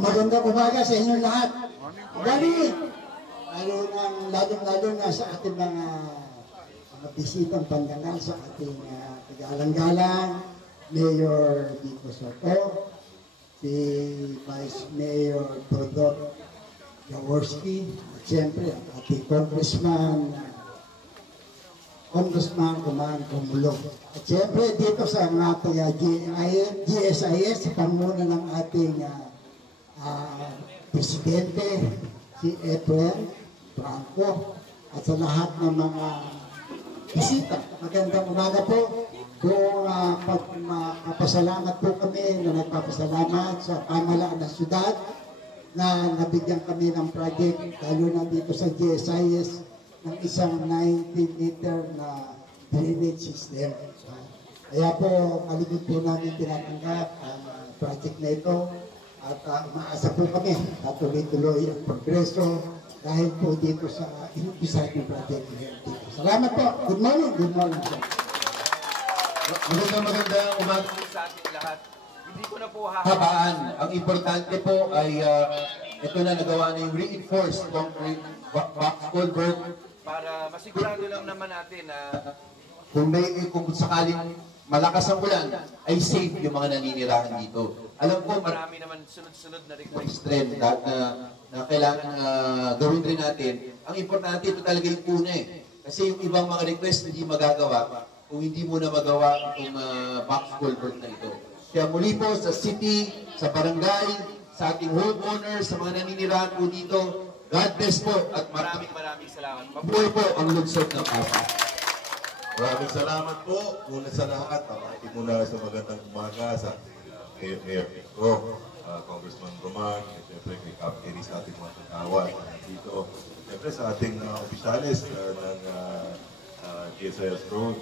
Magandang umaga sa inyong lahat. Galing! Lalo na sa ating mga bisitang pandangal sa ating kagalang-galang, Mayor Vico Soto, si Vice Mayor Dodot Jaworski, at siyempre ang ating Congressman Kuman Kumulong. At siyempre dito sa ating GSIS, sa panguna ng ating Presidente, si Efren Franco, at sa lahat ng mga bisita. Magandang umaga po. Kung magpapasalamat po kami na nagpapasalamat sa pamahalaan ng syudad na nabigyan kami ng project, lalo na dito sa GSIS, ng isang 19-meter na drainage system. Kaya po, maligid po namin tinatanggap ang project na ito. At umaasa po kami na tuloy-tuloy ang progreso dahil po dito sa inupisahing project dito. Salamat po. Good morning. Good morning, sir. Magandang umaga sa ating lahat. Hindi ko na po hahabaan. Ang importante po ay ito na nagawa na yung reinforced concrete box culvert para masigurado lang naman natin na kung sakaling malakas ang ulan, ay safe yung mga naninirahan dito. Alam ko, marami naman sunod-sunod na request rin na kailangan gawin rin natin. Ang importante, ito talaga yung una eh. Kasi yung ibang mga request hindi magagawa kung hindi mo na magawa itong box culvert na ito. Kaya muli po sa city, sa barangay, sa ating homeowners, sa mga naninirahan po dito, God bless po at maraming salamat. Mabuhay po ang lungsod ng Pasig. Maraming salamat po. Muna sa lahat, ating muna sa magandang umaga sa Mayor Vico, Congressman Roman, at siyempre kay Cap Eri sa ating mga tatawa dito. Siyempre sa ating opisyalis ng GSIS Road,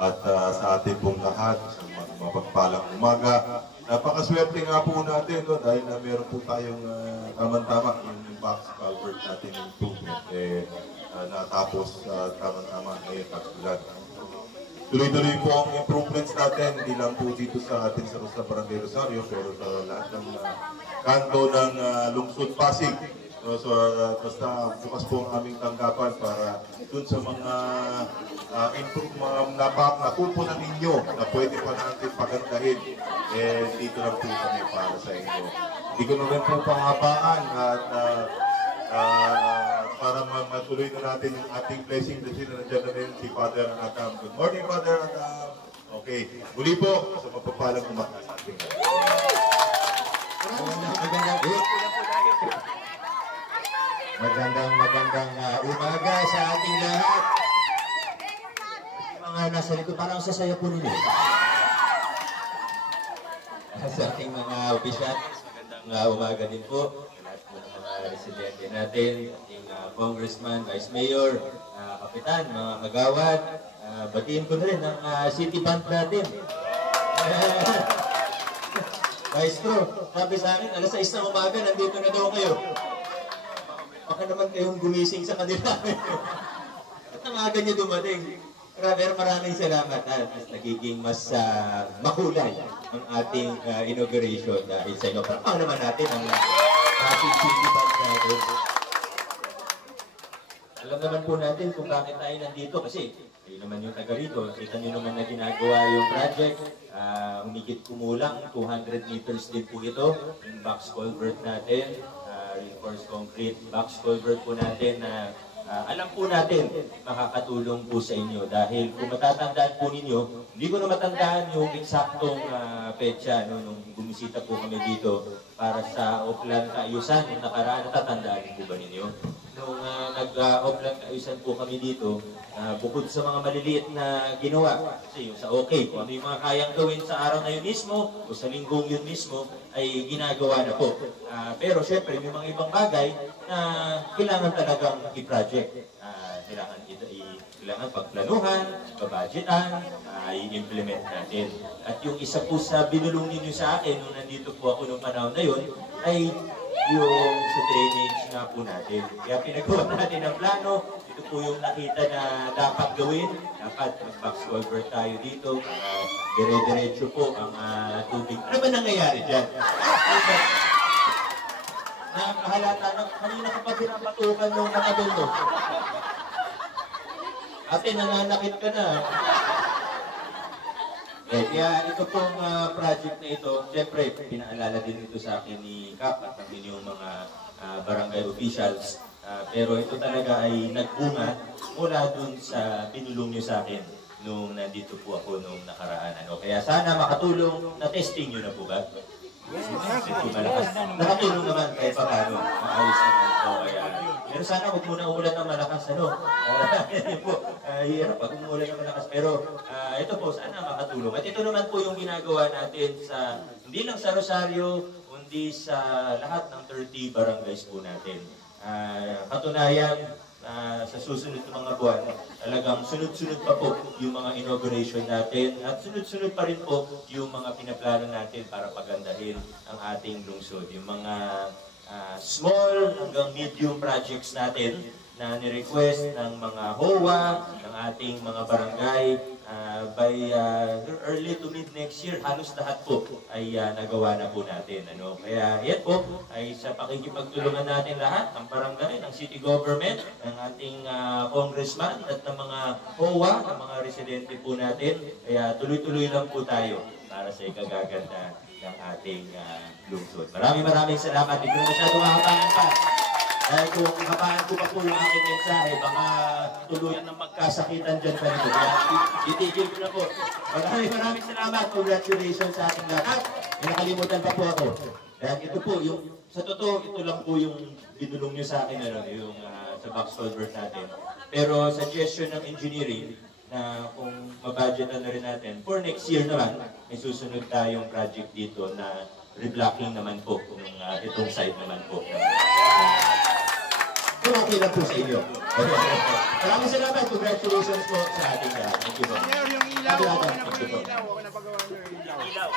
at sa ating pong lahat, sa mapagpalang umaga. Napakaswerte nga po natin dahil na meron po tayong tama-tama yung box culvert natin yung improvement. Natapos tama-tama ngayon pagsulat. Tuloy-tuloy po ang improvements natin, hindi lang po dito sa ating sa Barangay Rosario, pero sa lahat ng kanto ng lungsod Pasig. So, basta bukas po ang aming tanggapan para dun sa mga napupunan ninyo na pwede pa natin pagandahin, dito lang po kami para sa inyo. Hindi ko na rin po panghabaan at para matuloy na natin yung ating blessing na nandiyan na rin si Father Adam. Good morning, Father Adam. Okay, muli po sa mapapalang umaga sa ating Magandang umaga sa ating lahat. Mga nasa likod, parang sasaya po nila. Sa ating mga opisyalis, magandang umaga din po. Lahat po ng mga residente natin, ating congressman, vice mayor, kapitan, mga kagawad. Batiin ko na rin ang city band natin. Maestro, sabi sa akin, alas 6 ng umaga, nandito na daw kayo. Baka naman kayong gumising sa kanila. At ang aga niyo dumating. Pero maraming salamat at nagiging mas makulay ang ating inauguration dahil sa inyo. Parang naman natin ang ating city band natin. Alam naman po natin kung bakit tayo nandito kasi kayo naman yung taga rito. Kita nyo naman na ginagawa yung project. Humigit kumulang 200 meters din po ito. Yung box culvert natin. Reinforced concrete box culvert po natin na alam po natin makakatulong po sa inyo dahil kung matatandaan po ninyo, hindi ko na matandaan yung eksaktong petsa nung bumisita po kami dito para sa Oplan Kaayusan yung nakaraan. Natatandaan po ba ninyo? Nung nag-Oplan Kaayusan po kami dito, bukod sa mga maliliit na ginawa, kasi yung sa okay, kung ano yung mga kayang gawin sa araw na yun mismo o sa linggong yun mismo, ay ginagawa na po. Pero syempre, may mga ibang bagay na kailangan talagang i-project. kailangan pagplanuhan, babudgetan, i-implement natin. At yung isa po sa binulong ninyo sa akin nung nandito po ako nung panahon na yun, ay yung sa drainage nga po natin. Kaya pinagawa natin ang plano, ito po yung nakita na dapat gawin. Dapat mag-box culvert tayo dito, dire-diretso po ang tubig. Ano ba nangyayari dyan? Nakahalata na, kanina ka pa pinapatukan yung nakabel mo. Ate, nananakit ka na. Kaya ito pong project na ito, siyempre, pinaalala din ito sa akin ni Kap at ang inyong mga barangay officials. Pero ito talaga ay nagbunga mula dun sa pinulong nyo sa akin nung nandito po ako nung nakaraan. Kaya sana makatulong na testing nyo na po ba? Ito malakas. Nakatulong naman kahit pa paano. Maayos naman ito. Pero sana huwag muna umulan ng malakas. Yan po. Hirap pag umulan ng malakas. Pero ito po, sana makatulong. At ito naman po yung ginagawa natin sa, hindi lang sa Rosario, kundi sa lahat ng 30 barangays po natin. Katunayan, sa susunod na mga buwan, talagang sunod-sunod pa po yung mga inauguration natin at sunod-sunod pa rin po yung mga pinaplano natin para pagandahin ang ating lungsod. Yung mga small hanggang medium projects natin na ni-request ng mga HOA, ng ating mga barangay, by early to mid next year, halos lahat po ay nagawa na po natin. Kaya yan po ay sa pakikipagtulungan natin lahat, ng barangay, ng city government, ng ating congressman at ng mga HOA, ng mga residente po natin. Kaya tuloy-tuloy lang po tayo para sa ikagaganda ng ating lungsod. Maraming salamat. Hindi ko na masyado makapangan pa. Dahil kung kapaan ko pa po yung aking mensahe, baka tuluyan ng magkasakitan dyan pa nito. Kaya itigil ko na po. Maraming salamat. Congratulations sa ating lahat. May nakalimutan pa po ako. Dahil ito po, sa totoo, ito lang po yung binulong nyo sa akin, yung sa box culvert natin. Pero suggestion ng engineering, na kung mabudgetan na rin natin, for next year naman, may susunod tayong project dito na reblocking naman po, kung itong side naman po. Okay lang po sa inyo. Maraming salamat. Congratulations po sa ating lahat. Thank you po. Yung ilaw, ako na pagawa ng ilaw.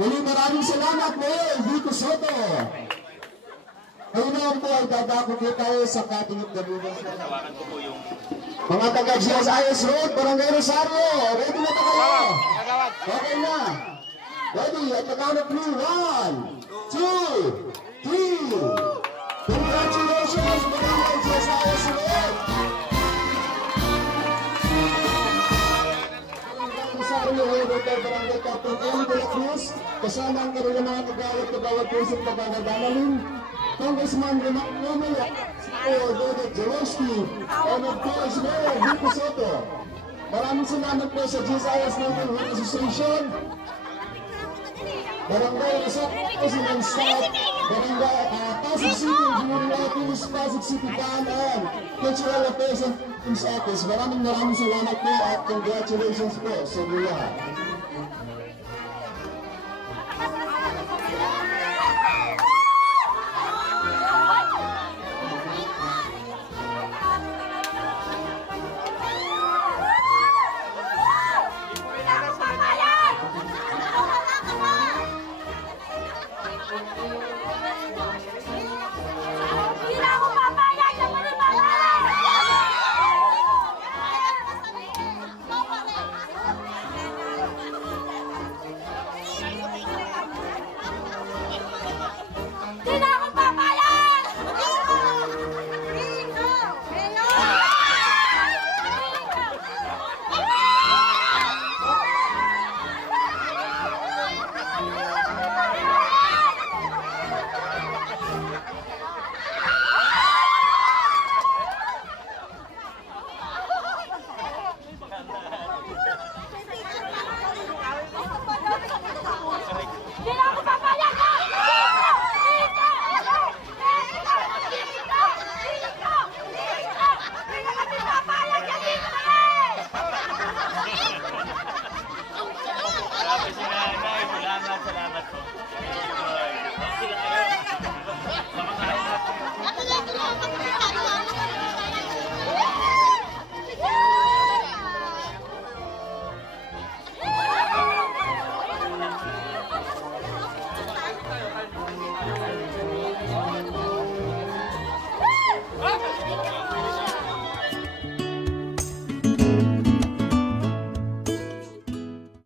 Muli maraming salamat, Mayor Vico Soto. Ngayon po ay dadako po tayo sa Cabinet Galugas. Tawakan ko po yung Mga taga-GSIS Road, Barangay Rosario, ready na ba kayo? Okay na. Ready, at the count of 3, 1, 2, 3. Congratulations, Barangay GSIS Road! Rosario Road, Barangay Captain M. De La Cruz, kasama ang kanilang mga kagawad pusong pagdadalin, Congressman Romeo, David Jaworski, and of course, Mayor Vico Soto. Maraming salamat po sa GSIS Neighborhood Association, Barangay Rosario Staff, Barangay Pasig City Engineering Office, Pasig City Ban, and Cultural Affairs and Office. Maraming salamat po at congratulations po sa inyo lahat.